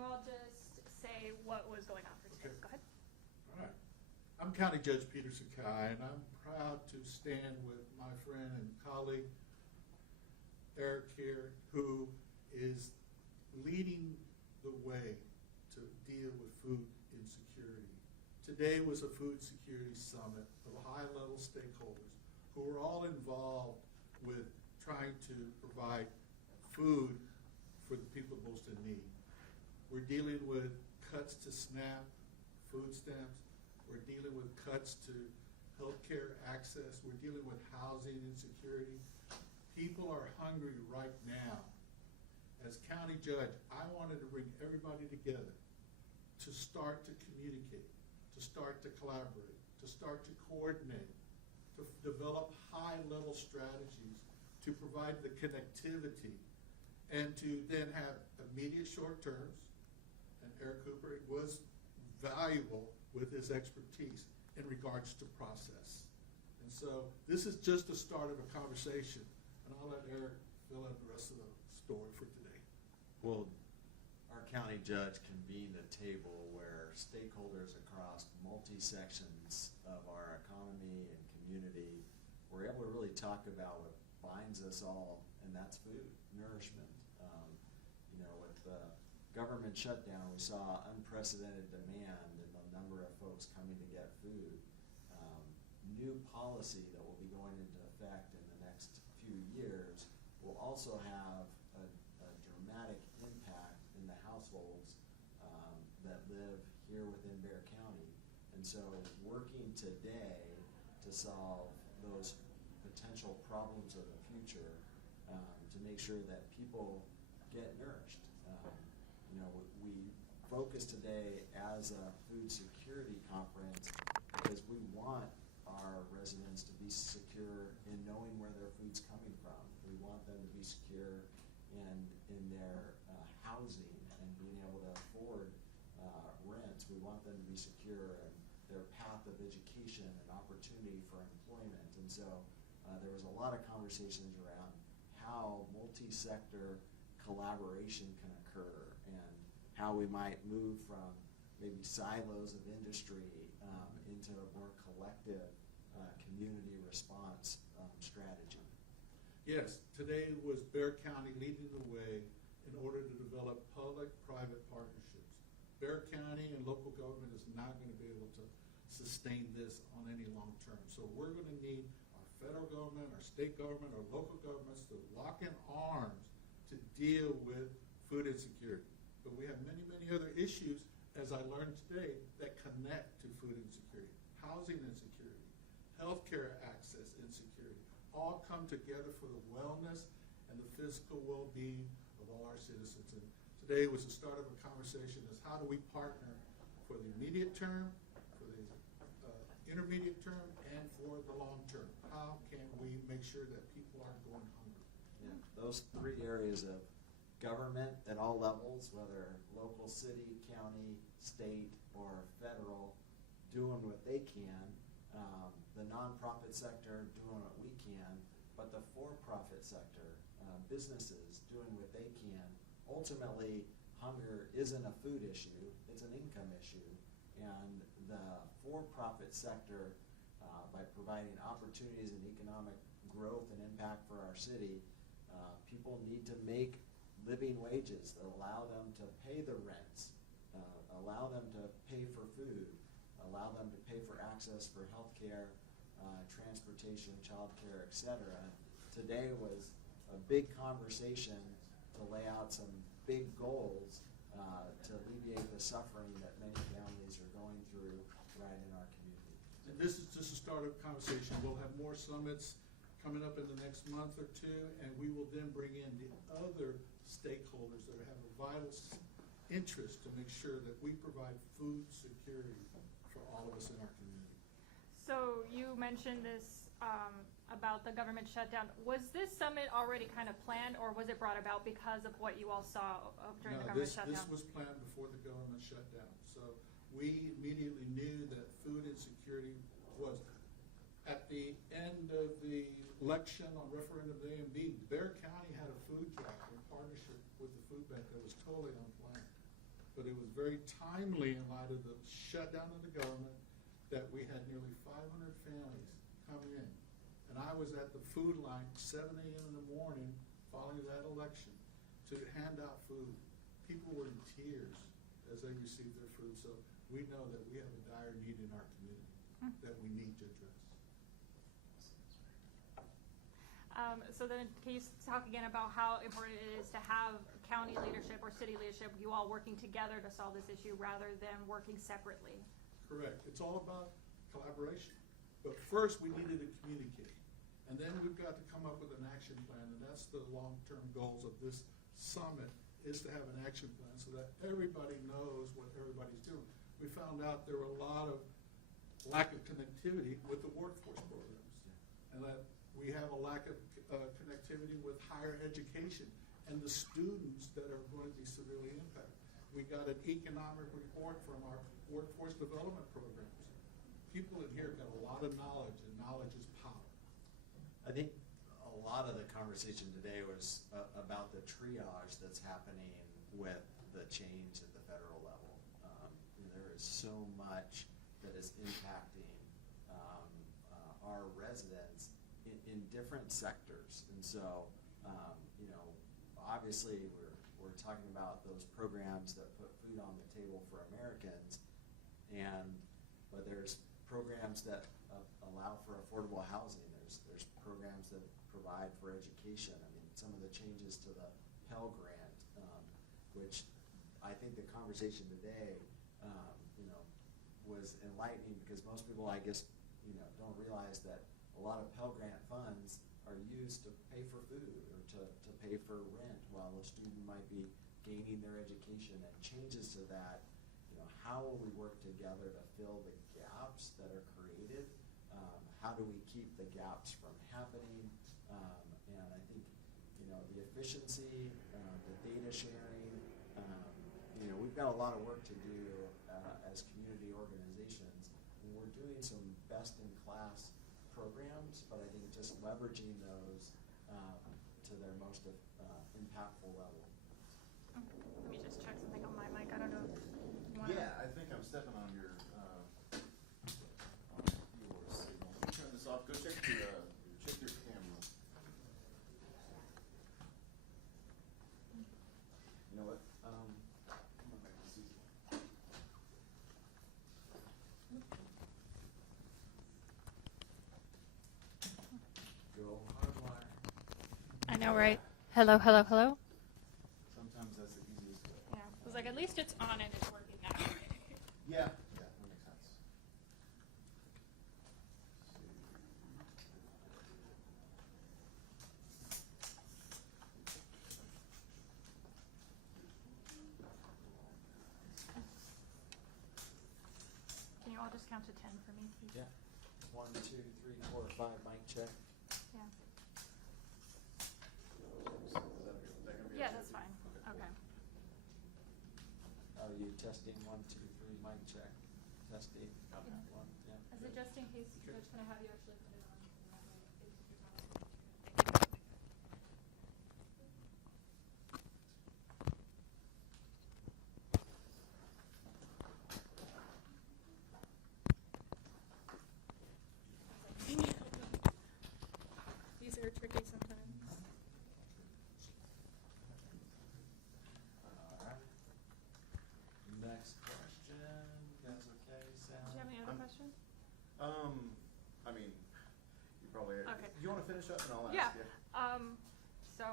you all just say what was going on for today? Okay. Go ahead. All right. I'm County Judge Peter Sakai, and I'm proud to stand with my friend and colleague, Eric here, who is leading the way to deal with food insecurity. Today was a food security summit of high-level stakeholders who were all involved with trying to provide food for the people most in need. We're dealing with cuts to SNAP, food stamps. We're dealing with cuts to healthcare access. We're dealing with housing insecurity. People are hungry right now. As county judge, I wanted to bring everybody together to start to communicate, to start to collaborate, to start to coordinate, to develop high-level strategies to provide the connectivity, and to then have immediate short terms. And Eric Cooper was valuable with his expertise in regards to process. And so this is just the start of a conversation, and I'll let Eric fill in the rest of the story for today. Well, our county judge convened a table where stakeholders across multi-sections of our economy and community were able to really talk about what binds us all, and that's food, nourishment. With the government shutdown, we saw unprecedented demand and the number of folks coming to get food. New policy that will be going into effect in the next few years will also have a dramatic impact in the households that live here within Bexar County. And so working today to solve those potential problems of the future to make sure that people get nourished. We focus today as a food security conference because we want our residents to be secure in knowing where their food's coming from. We want them to be secure in their housing and being able to afford rent. We want them to be secure in their path of education and opportunity for employment. And so there was a lot of conversations around how multi-sector collaboration can occur and how we might move from maybe silos of industry into a more collective community response strategy. Yes, today was Bexar County leading the way in order to develop public-private partnerships. Bexar County and local government is not going to be able to sustain this on any long term. So we're going to need our federal government, our state government, our local governments to lock in arms to deal with food insecurity. But we have many, many other issues, as I learned today, that connect to food insecurity. Housing insecurity, healthcare access insecurity, all come together for the wellness and the physical well-being of all our citizens. And today was the start of a conversation as how do we partner for the immediate term, for the intermediate term, and for the long term. How can we make sure that people aren't going hungry? Yeah, those three areas of government at all levels, whether local, city, county, state, or federal, doing what they can, the nonprofit sector doing what we can, but the for-profit sector, businesses doing what they can. Ultimately, hunger isn't a food issue, it's an income issue. And the for-profit sector, by providing opportunities and economic growth and impact for our city, people need to make living wages that allow them to pay the rents, allow them to pay for food, allow them to pay for access for health care, transportation, child care, etc. Today was a big conversation to lay out some big goals to alleviate the suffering that many families are going through right in our community. And this is just a start of conversation. We'll have more summits coming up in the next month or two, and we will then bring in the other stakeholders that have a vital interest to make sure that we provide food security for all of us in our community. So you mentioned this about the government shutdown. Was this summit already kind of planned, or was it brought about because of what you all saw during the government shutdown? This was planned before the government shutdown. So we immediately knew that food insecurity was at the end of the election on referendum A and B. Bexar County had a food drive in partnership with the food bank that was totally unplanned. but it was very timely in light of the shutdown of the government that we had nearly 500 families come in. And I was at the food line 7 a.m. in the morning following that election to hand out food. People were in tears as they received their food. So we know that we have a dire need in our community that we need to address. So then, can you talk again about how important it is to have county leadership or city leadership, you all working together to solve this issue rather than working separately? Correct. It's all about collaboration. But first, we needed to communicate. And then we've got to come up with an action plan, and that's the long-term goals of this summit, is to have an action plan so that everybody knows what everybody's doing. We found out there were a lot of lack of connectivity with the workforce programs, and that we have a lack of connectivity with higher education and the students that are going to be severely impacted. We got an economic report from our workforce development programs. People in here got a lot of knowledge, and knowledge is power. I think a lot of the conversation today was about the triage that's happening with the change at the federal level. There is so much that is impacting our residents in different sectors. And so, obviously we're talking about those programs that put food on the table for Americans, but there's programs that allow for affordable housing. There's programs that provide for education. I mean, some of the changes to the Pell Grant, which I think the conversation today, was enlightening, because most people, I guess, don't realize that a lot of Pell Grant funds are used to pay for food or to pay for rent while a student might be gaining their education. And changes to that, how will we work together to fill the gaps that are created? How do we keep the gaps from happening? And I think, the efficiency, the data sharing, we've got a lot of work to do as community organizations. And we're doing some best-in-class programs, but I think just leveraging those to their most impactful level. Let me just check something on my mic. I don't know if you want to. Yeah, I think I'm stepping on your signal. Turn this off. Go check your camera. You know what? Come on back to Susan. Go hardwire. I know, right? Hello, hello, hello. Sometimes that's the easiest way. Yeah, I was like, at least it's on and it's working now. Yeah, that makes sense. Can you all just count to 10 for me, please? Yeah. 1, 2, 3, 4, 5, mic check. Yeah. Is that gonna be Yeah, okay? that's fine. cool. Okay. Are you testing? 1, 2, 3, mic check. Testing. Yeah. 1, yeah. Is it just in case, Okay. Rich, can I have you actually put it on? These are tricky sometimes. All right. Next question. You guys okay? Do you have any other questions? I mean, you probably. Okay. You want to finish up, and I'll ask. Yeah. So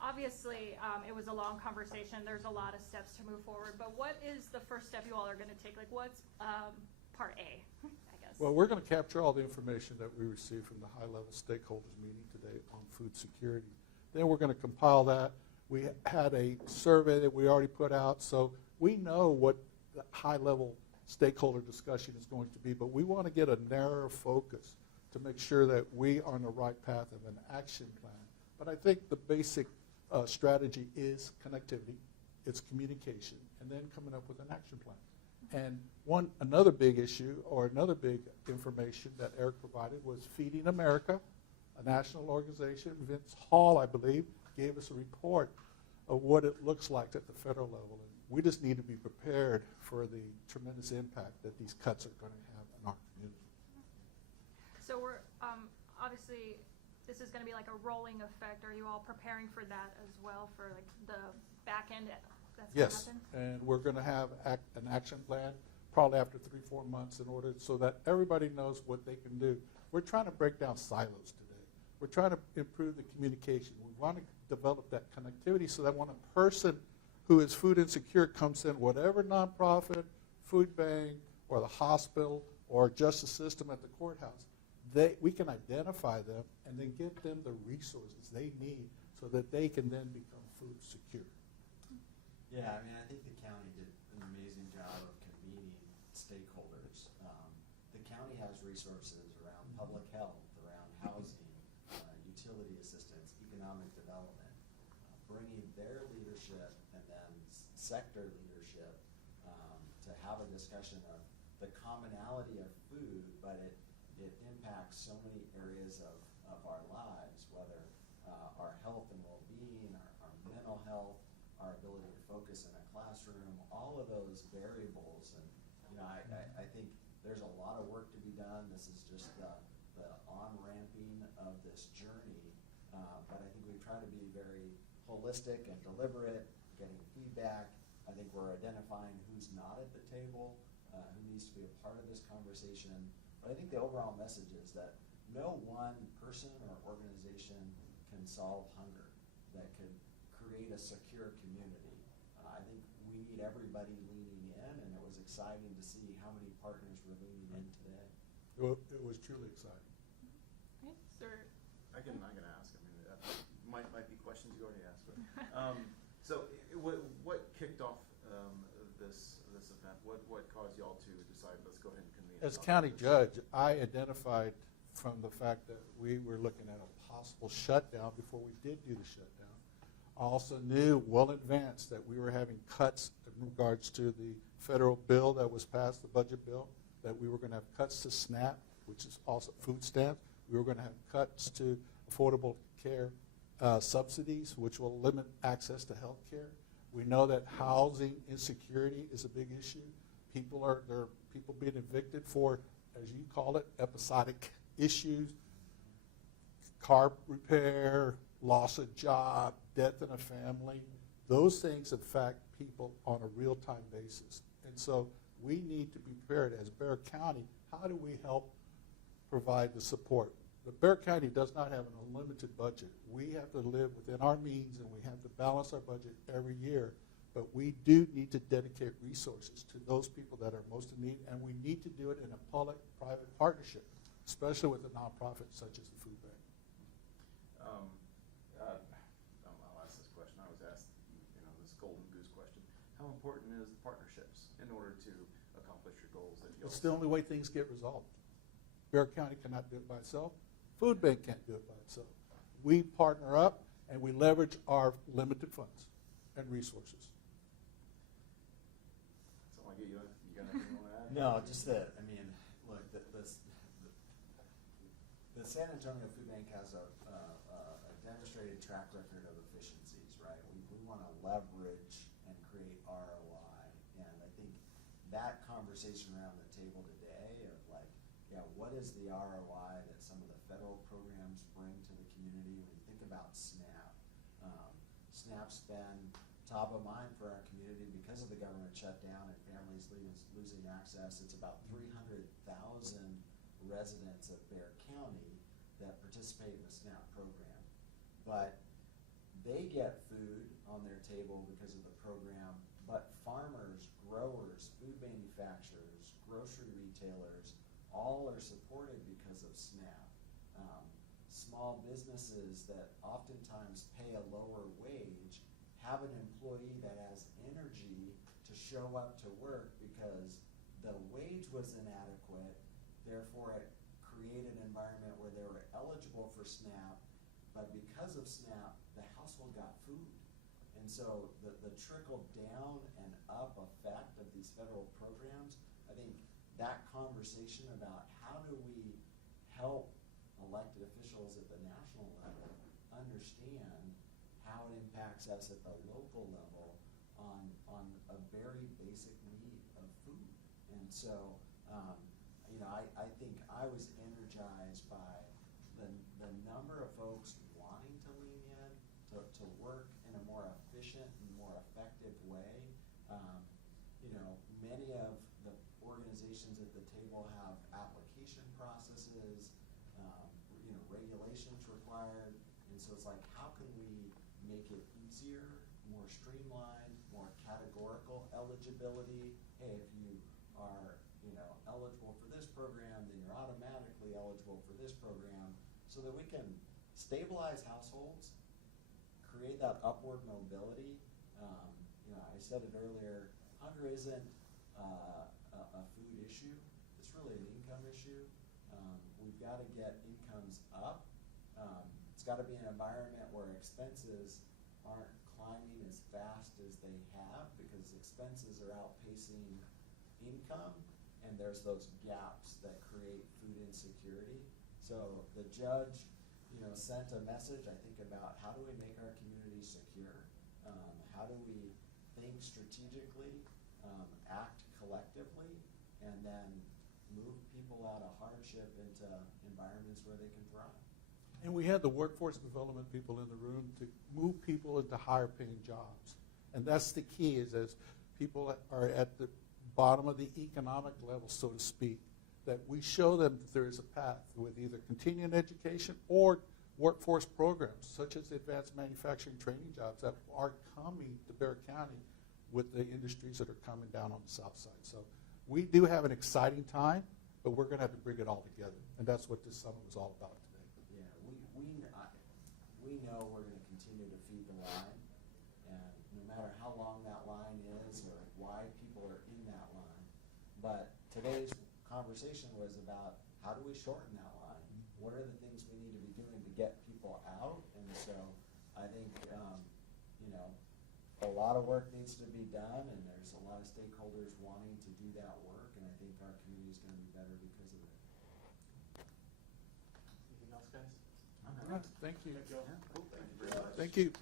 obviously, it was a long conversation. There's a lot of steps to move forward. But what is the first step you all are going to take? Like, what's part A, I guess? Well, we're going to capture all the information that we received from the high-level stakeholders meeting today on food security. Then we're going to compile that. We had a survey that we already put out, so we know what the high-level stakeholder discussion is going to be, but we want to get a narrower focus to make sure that we are on the right path of an action plan. But I think the basic strategy is connectivity, it's communication, and then coming up with an action plan. And another big issue, or another big information that Eric provided, was Feeding America, a national organization. Vince Hall, I believe, gave us a report of what it looks like at the federal level. And we just need to be prepared for the tremendous impact that these cuts are going to have in our community. So we're, obviously, this is gonna be like a rolling effect. Are you all preparing for that as well, for like the back end that's gonna Yes, happen? and we're going to have an action plan probably after 3-4 months in order so that everybody knows what they can do. We're trying to break down silos today. We're trying to improve the communication. We want to develop that connectivity so that when a person who is food insecure comes in, whatever nonprofit, food bank, or the hospital, or justice system at the courthouse, we can identify them and then give them the resources they need so that they can then become food secure. Yeah, I mean, I think the county did an amazing job of convening stakeholders. The county has resources around public health, around housing, utility assistance, economic development, bringing their leadership and then sector leadership to have a discussion of the commonality of food, but it impacts so many areas of our lives, whether our health and well-being, our mental health, our ability to focus in a classroom, all of those variables. And I think there's a lot of work to be done. This is just the on-ramping of this journey. But I think we try to be very holistic and deliberate, getting feedback. I think we're identifying who's not at the table, who needs to be a part of this conversation. But I think the overall message is that no one person or organization can solve hunger, that could create a secure community. I think we need everybody leaning in, and it was exciting to see how many partners were leaning in today. It was truly exciting. Okay, sir. I can ask. I mean, that might be questions you already asked. But, so, what kicked off this event? What caused y'all to decide, let's go ahead and convene? As county judge, I identified from the fact that we were looking at a possible shutdown before we did do the shutdown. I also knew well in advance that we were having cuts in regards to the federal bill that was passed, the budget bill, that we were going to have cuts to SNAP, which is also food stamps. We were going to have cuts to affordable care subsidies, which will limit access to health care. We know that housing insecurity is a big issue. There are people being evicted for, as you call it, episodic issues, car repair, loss of job, death in a family. Those things affect people on a real-time basis. And so we need to be prepared as Bexar County. How do we help provide the support? But Bexar County does not have an unlimited budget. We have to live within our means, and we have to balance our budget every year. But we do need to dedicate resources to those people that are most in need, and we need to do it in a public-private partnership, especially with a nonprofit such as the food bank. I'll ask this question. I was asked, this golden goose question. How important is the partnerships in order to accomplish your goals? It's the only way things get resolved. Bexar County cannot do it by itself. Food bank can't do it by itself. We partner up, and we leverage our limited funds and resources. So I get you got anything you want to add? No, just that, I mean, look, the San Antonio Food Bank has a demonstrated track record of efficiencies, right? We want to leverage and create ROI, and I think that conversation around the table today of like, what is the ROI that some of the federal programs bring to the community? When you think about SNAP, SNAP's been top of mind for our community because of the government shutdown and families losing access. It's about 300,000 residents of Bexar County that participate in the SNAP program. But they get food on their table because of the program, but farmers, growers, food manufacturers, grocery retailers, all are supported because of SNAP. Small businesses that oftentimes pay a lower wage have an employee that has energy to show up to work because the wage was inadequate, therefore it created an environment where they were eligible for SNAP, but because of SNAP, the household got food. And so the trickle down and up effect of these federal programs, I think that conversation about how do we help elected officials at the national level understand how how it impacts us at the local level on a very basic need of food. And so, I think I was energized by the number of folks wanting to lean in, to work in a more efficient and more effective way. Many of the organizations at the table have application processes, regulations required, and so it's like, how can we make it easier, more streamlined, more categorical eligibility? Hey, if you are, eligible for this program, then you're automatically eligible for this program, so that we can stabilize households, create that upward mobility. I said it earlier, hunger isn't a food issue, it's really an income issue. We've got to get incomes up. It's got to be an environment where expenses aren't climbing as fast as they have, because expenses are outpacing income, and there's those gaps that create food insecurity. So the judge, sent a message, I think, about how do we make our community secure? How do we think strategically, act collectively, and then move people out of hardship into environments where they can thrive? And we had the workforce development people in the room to move people into higher paying jobs. And that's the key, is as people are at the bottom of the economic level, so to speak, that we show them that there is a path with either continuing education or workforce programs, such as advanced manufacturing training jobs that are coming to Bexar County with the industries that are coming down on the south side. So we do have an exciting time, but we're going to have to bring it all together. And that's what this summit was all about today. Yeah, we know we're going to continue to feed the line, and no matter how long that line is or why people are in that line. But today's conversation was about, how do we shorten that line? What are the things we need to be doing to get people out? And so I think, a lot of work needs to be done, and there's a lot of stakeholders wanting to do that work, and I think our community is going to be better because of it. Anything else, guys? All right, thank you. Yeah, cool. Thank you very much. Thank you.